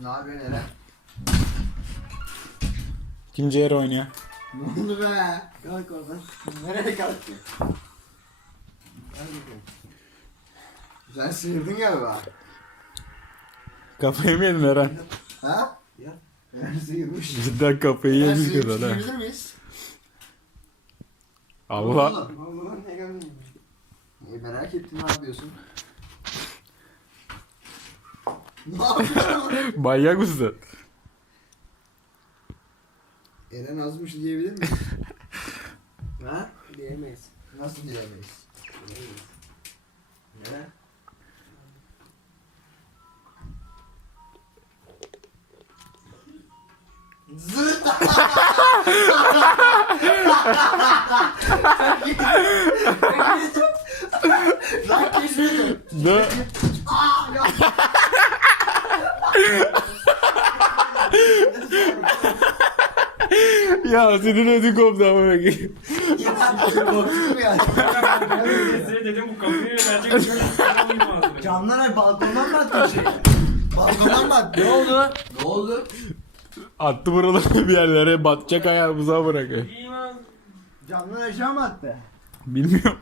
Ne yapıyorsun Eren? Kim ciğer oynuyor? Ne oldu be? Kalk oradan. Nereye kalktın? Hadi bakalım. Sen sıyırdın galiba. Kafayı mı yedin Eren? Ha? Ya. Eren sıyırmış. Cidden kafayı Eren yemiş sıyırmış kadar ha. diyebilir miyiz? Allah. Allah'ım ne gördün? E, merak ettim ne yapıyorsun? Ne yapıyorsun? Manyak mısın? Eren azmış diyebilir miyiz? ha? Diyemeyiz. Nasıl diyemeyiz? Ne? Zırt! Lan kesmedim. Ne? Ya senin ödün koptu ama ya. Size dedim bu kapıyı verecek bir Camdan ay balkondan mı attın şey? Balkondan mı attın? Ne oldu? Ne oldu? Attı buraları bir yerlere batacak ayağımıza bırakıyor. Camdan aşağı mı attı? Bilmiyorum.